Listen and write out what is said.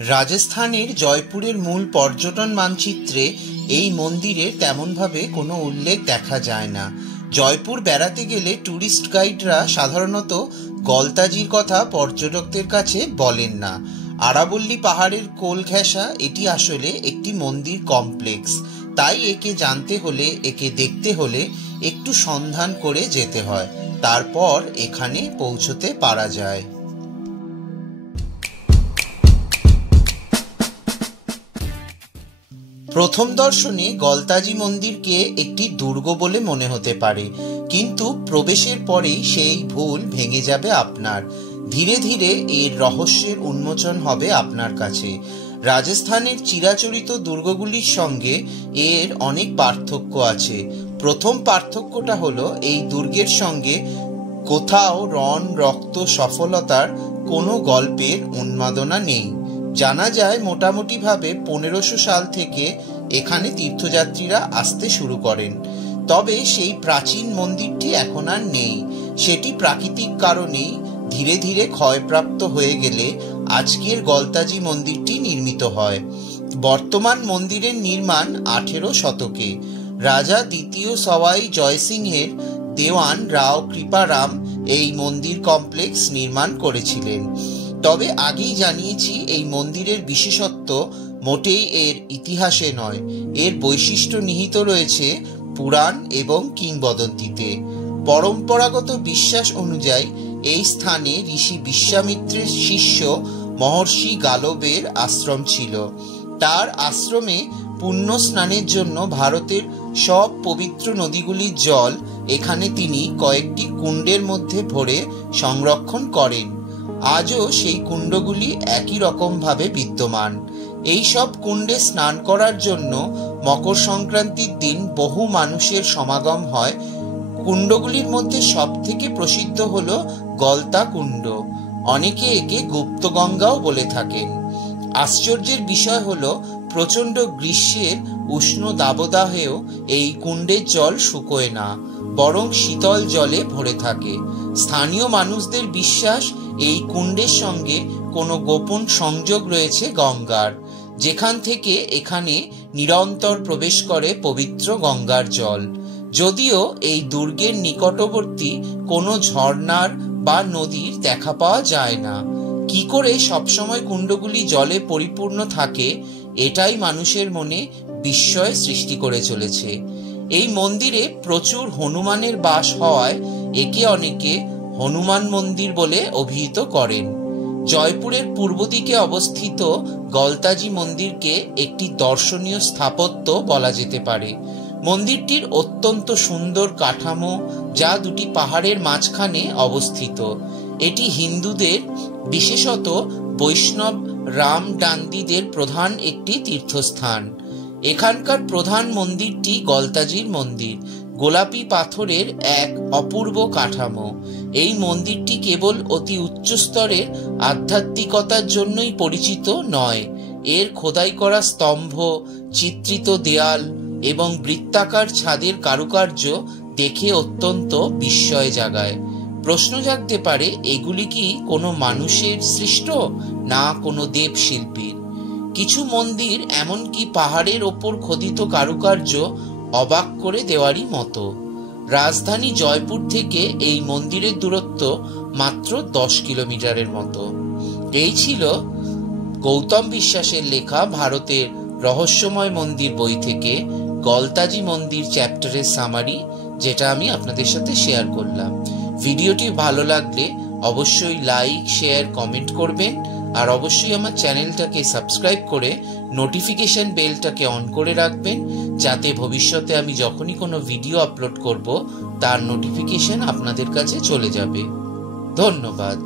রাজস্থানের জয়পুরের মূল পর্যটন মানচিত্রে এই মন্দিরের তেমনভাবে কোনো উল্লেখ দেখা যায় না। জয়পুর বেড়াতে গেলে ট্যুরিস্ট গাইডরা সাধারণত গলতাজির কথা পর্যটকদের কাছে বলেন না। আরাবল্লী পাহাড়ের কোল ঘেঁষা এটি আসলে একটি মন্দির কমপ্লেক্স, তাই একে জানতে হলে, একে দেখতে হলে একটু সন্ধান করে যেতে হয়, তারপর এখানে পৌঁছতে পারা যায়। প্রথম দর্শনে গলতাজি মন্দিরকে একটি দুর্গ বলে মনে হতে পারে, কিন্তু প্রবেশের পরেই সেই ভুল ভেঙে যাবে আপনার। ধীরে ধীরে এর রহস্যের উন্মোচন হবে আপনার কাছে। রাজস্থানের চিরাচরিত দুর্গগুলির সঙ্গে এর অনেক পার্থক্য আছে। প্রথম পার্থক্যটা হলো এই দুর্গের সঙ্গে কোথাও রণ রক্ত সফলতার কোনো গল্পের উন্মাদনা নেই। জানা যায় মোটামুটিভাবে 1500 সাল থেকে এখানে তীর্থযাত্রীরা আসতে শুরু করেন, তবে সেই প্রাচীন মন্দিরটি এখন আর নেই। সেটি প্রাকৃতিক কারণেই ধীরে ধীরে ক্ষয়প্রাপ্ত হয়ে গেলে আজকের গলতাজি মন্দিরটি নির্মিত হয়। বর্তমান মন্দিরের নির্মাণ 18 শতকে রাজা দ্বিতীয় সওয়াই জয়সিংহের দেওয়ান রাও কৃপারাম এই মন্দির কমপ্লেক্স নির্মাণ করেছিলেন। তবে আগেই জানিয়েছি, এই মন্দিরের বিশেষত্ব মোটেই এর ইতিহাসে নয়, এর বৈশিষ্ট্য নিহিত রয়েছে পুরাণ এবং কিংবদন্তিতে। পরম্পরাগত বিশ্বাস অনুযায়ী এই স্থানে ঋষি বিশ্বামিত্রের শিষ্য মহর্ষি গালবের আশ্রম ছিল। তার আশ্রমে পুণ্য স্নানের জন্য ভারতের সব পবিত্র নদীগুলির জল এখানে তিনি কয়েকটি কুণ্ডের মধ্যে ভরে সংরক্ষণ করেন। আজও সেই কুণ্ডগুলি একই রকমভাবে বিদ্যমান। এই সব কুণ্ডে স্নান করার জন্য মকর সংক্রান্তির দিন বহু মানুষের সমাগম হয়। কুণ্ডগুলির মধ্যে সব থেকে প্রসিদ্ধ হল গলতা কুণ্ড। অনেকে একে গুপ্তগঙ্গাও বলে থাকেন। আশ্চর্যের বিষয় হলো প্রচণ্ড গ্রীষ্মের উষ্ণ দাবদাহেও এই কুণ্ডের জল শুকোয় না, বরং শীতল জলে ভরে থাকে। স্থানীয় মানুষদের বিশ্বাস এই কুণ্ডের সঙ্গে কোনো গোপন সংযোগ রয়েছে গঙ্গার, যেখান থেকে এখানে নিরন্তর প্রবেশ করে পবিত্র গঙ্গার জল। যদিও এই দুর্গের নিকটবর্তী কোনো ঝর্ণার বা নদীর দেখা পাওয়া যায় না। কি করে সবসময় কুণ্ডগুলি জলে পরিপূর্ণ থাকে, এটাই মানুষের মনে বিস্ময় সৃষ্টি করে চলেছে। এই মন্দিরে প্রচুর হনুমানের বাস হওয়ায় একে অনেকে হনুমান মন্দির বলে অভিহিত করেন। জয়পুরের পূর্ব দিকে অবস্থিত গলতাজি মন্দিরকে একটি দর্শনীয় স্থাপত্য বলা যেতে পারে। মন্দিরটির অত্যন্ত সুন্দর কাঠামো, যা দুটি পাহাড়ের মাঝখানে অবস্থিত। এটি হিন্দুদের, বিশেষত বৈষ্ণব রামডান্দিদের প্রধান একটি তীর্থস্থান। এখানকার প্রধান মন্দিরটি গলতাজির মন্দির, গোলাপি পাথরের এক অপূর্ব কাঠামো। এই মন্দিরটি কেবল অতি উচ্চ স্তরের আধ্যাত্মিকতার জন্যই পরিচিত নয়, এর খোদাই করা স্তম্ভ, চিত্রিত দেয়াল এবং বৃত্তাকার ছাদের কারুকার্য দেখে অত্যন্ত বিস্ময় জাগায়। প্রশ্ন জাগতে পারে, এগুলি কি কোনো মানুষের সৃষ্ট, না কোনো দেবশিল্পীর? কিছু মন্দির এমনকি পাহাড়ের ওপর খোদিত কারুকার্য অবাক করে দেওয়ারই মতো। রাজধানী জয়পুর থেকে এই মন্দিরের দূরত্ব মাত্র 10 কিলোমিটারের মতো। এই ছিল গৌতম বিশ্বাসের লেখা ভারতের রহস্যময় মন্দির বই থেকে গলতাজি মন্দির চ্যাপ্টারের সামারি, যেটা আমি আপনাদের সাথে শেয়ার করলাম। ভিডিওটি ভালো লাগলে অবশ্যই লাইক, শেয়ার, কমেন্ট করবেন, আর অবশ্যই আমার চ্যানেলটাকে সাবস্ক্রাইব করে নোটিফিকেশন বেলটাকে অন করে রাখবেন, যাতে ভবিষ্যতে আমি যখনই কোনো ভিডিও আপলোড করব তার নোটিফিকেশন আপনাদের কাছে চলে যাবে। ধন্যবাদ।